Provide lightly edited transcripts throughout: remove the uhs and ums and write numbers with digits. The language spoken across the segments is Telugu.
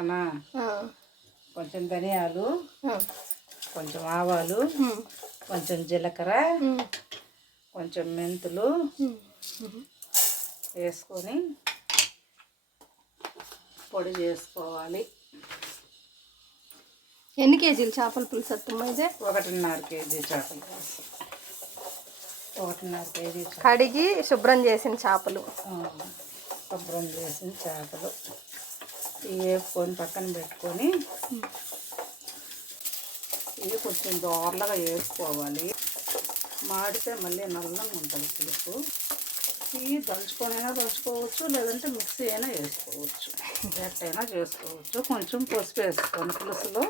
అన్నా కొంచెం ధనియాలు, కొంచెం ఆవాలు, కొంచెం జీలకర్ర, కొంచెం మెంతులు వేసుకొని పొడి చేసుకోవాలి. ఎన్ని కేజీలు చేపల పులుసు అత్తమ్మ ఇది? 1.5 కేజీ చేపలు. 1.5 కేజీ కడిగి శుభ్రం చేసిన చేపలు. శుభ్రం చేసిన చేపలు ఇవి వేసుకొని పక్కన పెట్టుకొని ఇవి కొంచెం దోరలుగా వేసుకోవాలి. మాడితే మళ్ళీ నల్లంగా ఉంటుంది పులుసు. ఇవి దంచుకొనైనా దంచుకోవచ్చు, లేదంటే మిక్సీ అయినా వేసుకోవచ్చు, ఎట్టయినా చేసుకోవచ్చు. కొంచెం పసుపు వేసుకొని పులుసులో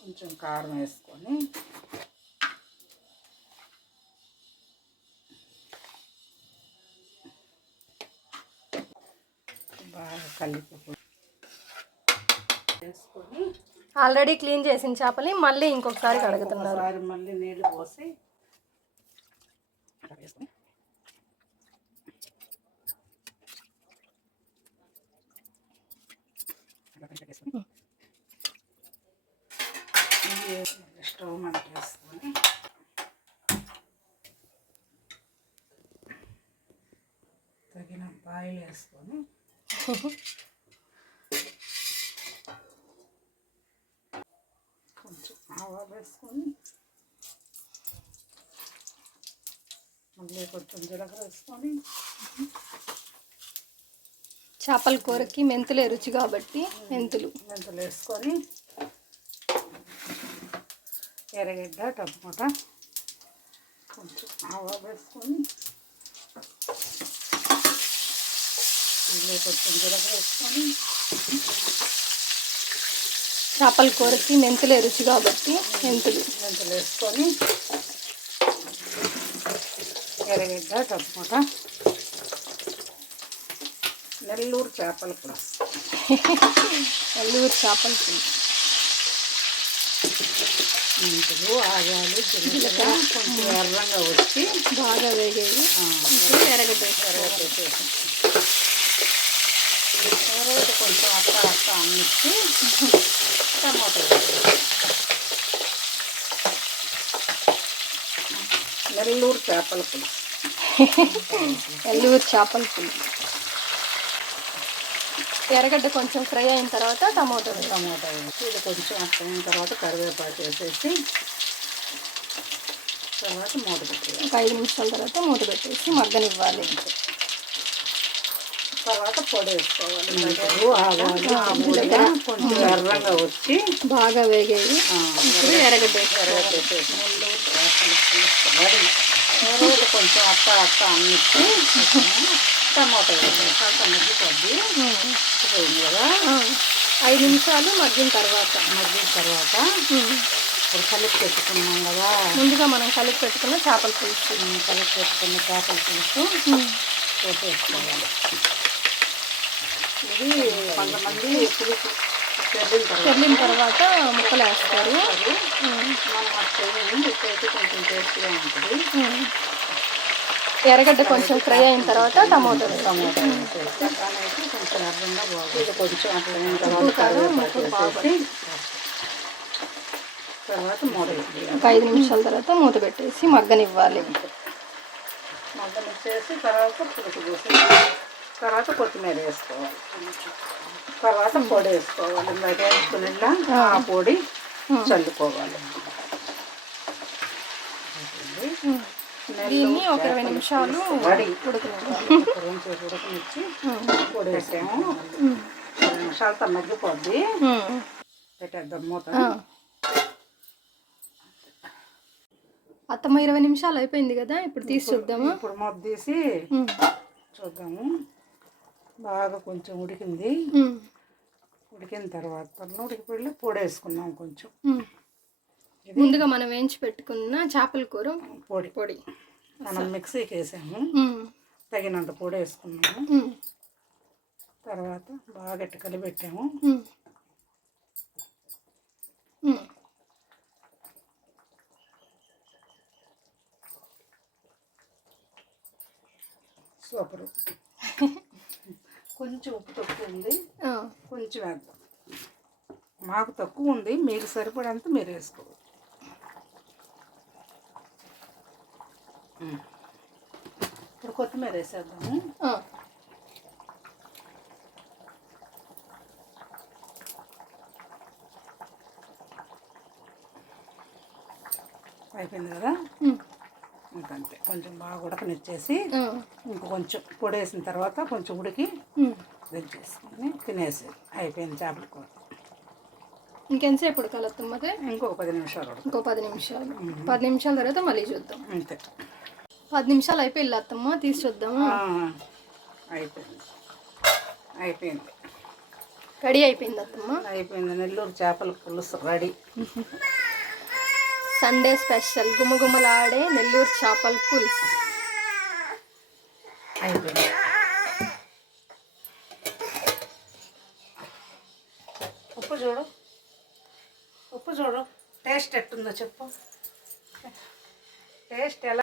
కొంచెం కారం వేసుకొని బాగా కలిపి వేసుకొని ఆల్రెడీ క్లీన్ చేసిన చేపని మళ్ళీ ఇంకొకసారి కడుగుతున్నారు. మళ్ళీ నీళ్ళు పోసి వేసుకొని స్టవ్ మంట వేసుకొని తగినంత ఆయిల్ వేసుకొని కొంచెం ఆవాలు వేసుకొని మళ్ళీ కొంచెం జీలకర్ర వేసుకొని చేపల కూరకి మెంతులే రుచి కాబట్టి మెంతులు వేసుకొని ఎర్రగడ్డ, టమాటా, కొంచెం ఆవాలు వేసుకొని మళ్ళీ కొంచెం జీలకర్ర వేసుకొని చేపల కూరకి మెంతులే రుచి కాబట్టి మెంతులు వేసుకొని ఎర్రగడ్డ, టమాటా, నెల్లూరు చేపల పులుసు. నెల్లూరు చేపల పులుసు. మెంతులు, ఆవాలు, జీలకర్ర కొంచెం ఎర్రంగా వచ్చి బాగా వేగేది. ఎర్రగడ్డ వేసేసి తర్వాత కొంచెం అట్ట అన్నిచ్చి టమాటో నెల్లూరు చేపల పులుసు. నెల్లూరు చేపల పులుసు. ఎర్రగడ్డ కొంచెం ఫ్రై అయిన తర్వాత టమాటో వేసి ఇది కొంచెం అయిన తర్వాత కరివేపాకు వేసేసి తర్వాత మూత పెట్టేయాలి. 5 నిమిషాల తర్వాత మూత పెట్టేసి మగ్గనివ్వాలి. తర్వాత పొడి వేసుకోవాలి. ఆవాలు, కొంచెం ఎర్రంగా వచ్చి బాగా వేగేది. ఎర్రగడ్డ వేసేసి తర్వాత కొంచెం అట్ట అన్నిచ్చి టమాటో వేసేసి మగ్గిపోద్ది కదా. 5 నిమిషాలు మగ్గిన తర్వాత ఇప్పుడు కలిపి పెట్టుకున్నాం కదా, ముందుగా మనం కలిపి పెట్టుకున్న చేపల పులుసు పోసేసుకోవాలి. ఇది కొంతమంది పులుసు చల్లిన తర్వాత ముక్కలు వేస్తారు. మనం అయితే కొంచెం టేస్ట్గా ఉంటుంది. ఎర్రగడ్డ కొంచెం ఫ్రై అయిన తర్వాత టమాటో వేసేసి కొంచెం ఎర్రంగా బాగుంది. కొంచెం అట్లయిన తర్వాత కరివేపాకు వేసేసి తర్వాత మూత పెట్టి 5 నిమిషాల తర్వాత మూత పెట్టేసి మగ్గనివ్వాలి. మగ్గనిచ్చేసి తర్వాత పులుసు పోసి తర్వాత కొత్తిమీర వేసుకోవాలి. తర్వాత పొడి వేసుకోవాలి. బయట వేసుకునేలా ఆ పొడి చల్లుకోవాలి. దీన్ని ఒక 20 నిమిషాలు ఉడకనిచ్చి పొడి వేసాము. 20 నిమిషాలతో మగ్గిపోద్ది. పెట్టేద్దాం మూత. అత్తమ్మ 20 నిమిషాలు అయిపోయింది కదా, ఇప్పుడు తీసి చూద్దాము. ఇప్పుడు మూత తీసి చూద్దాము. బాగా కొంచెం ఉడికింది. ఉడికిన తర్వాత ఉడికిపోయి పొడి వేసుకున్నాం. కొంచెం ముందుగా మనం వేయించి పెట్టుకున్న చేపల కూర పొడి మనం మిక్సీకి వేసాము. తగినంత పొడి వేసుకున్నాము. తర్వాత బాగా కలిపెట్టాము. సూపరు. కొంచెం ఉప్పు తక్కువ ఉంది, ఆ, కొంచెం వేద్దాం. మాకు తక్కువ ఉంది, మీకు సరిపడంత మీరు వేసుకోవాలి. ఇప్పుడు కొత్తిమీర వేసేద్దాము. ఆ. అయిపోయింది కదా, ఉమ్, ఇంకంతే. కొంచెం బాగా ఉడకనిచ్చేసి ఆ, ఇంక కొంచెం పొడి వేసిన తర్వాత కొంచెం ఉడికి ఉమ్. దించేసుకొని తినేసి అయిపోయింది చేపల కూర. ఇంకెంతసేపు ఉడకాలి అత్తమ్మ అది? ఇంకొక 10 నిమిషాలు ఉడక. ఇంకో 10 నిమిషాలు. 10 నిమిషాల తర్వాత మళ్ళీ చూద్దాం. అంతే. 10 నిమిషాలు అయిపోయింది అత్తమ్మ, తీసి చూద్దాము. అయిపోయింది, అయిపోయింది, రెడీ అయిపోయింది అత్తమ్మ. అయిపోయింది. నెల్లూరు చేపల పులుసు రెడీ. సండే స్పెషల్ గుమగుమలాడే నెల్లూరు చేపల పులుసు అయిపోయింది. ఉప్పు చూడు, ఉప్పు చూడు, టేస్ట్ ఎట్టుందో చెప్పు. టేస్ట్ ఎలా?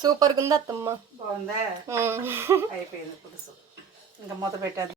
సూపర్గా ఉంది అత్తమ్మ. బాగుందా? అయిపోయింది పులుసు. ఇంకా మూత పెట్టేద్దాం.